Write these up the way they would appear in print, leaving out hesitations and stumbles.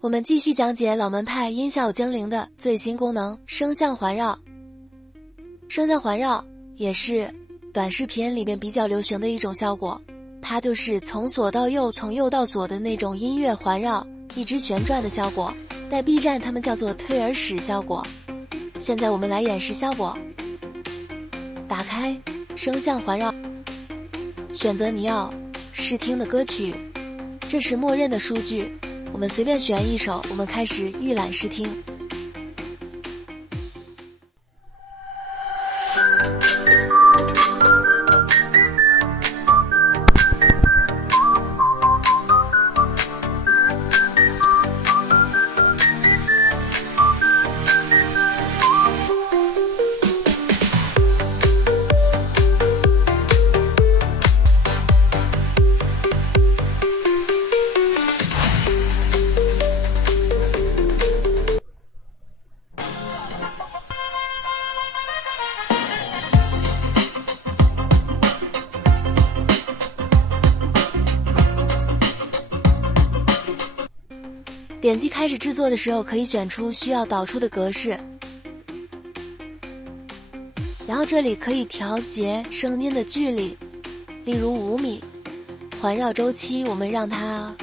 我们继续讲解老门派音效精灵的最新功能——声像环绕。声像环绕也是短视频里面比较流行的一种效果，它就是从左到右，从右到左的那种音乐环绕，一直旋转的效果，在 B 站他们叫做推耳史效果。现在我们来演示效果。打开声像环绕，选择你要试听的歌曲，这是默认的数据，我们随便选一首，我们开始预览试听。点击开始制作的时候，可以选出需要导出的格式，然后这里可以调节声音的距离，例如5米。环绕周期我们让它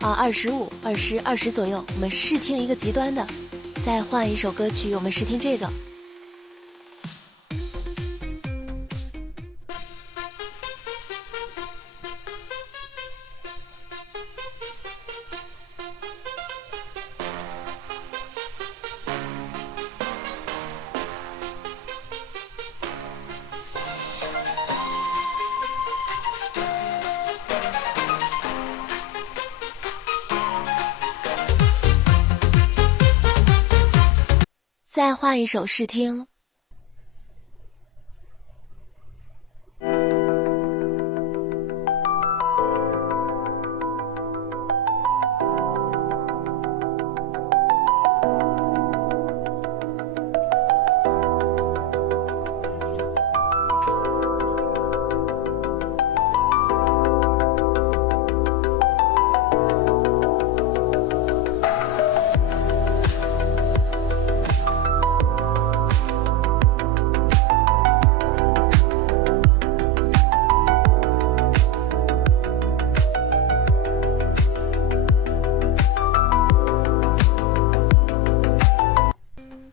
25、20左右。我们试听一个极端的，再换一首歌曲，我们试听这个。再换一首试听。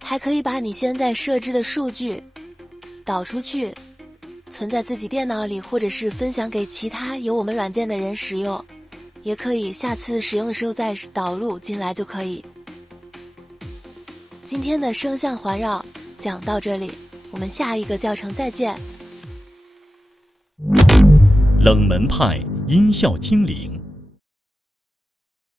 还可以把你现在设置的数据导出去，存在自己电脑里，或者是分享给其他有我们软件的人使用，也可以下次使用的时候再导入进来就可以。今天的声像环绕讲到这里，我们下一个教程再见。冷门派音效精灵。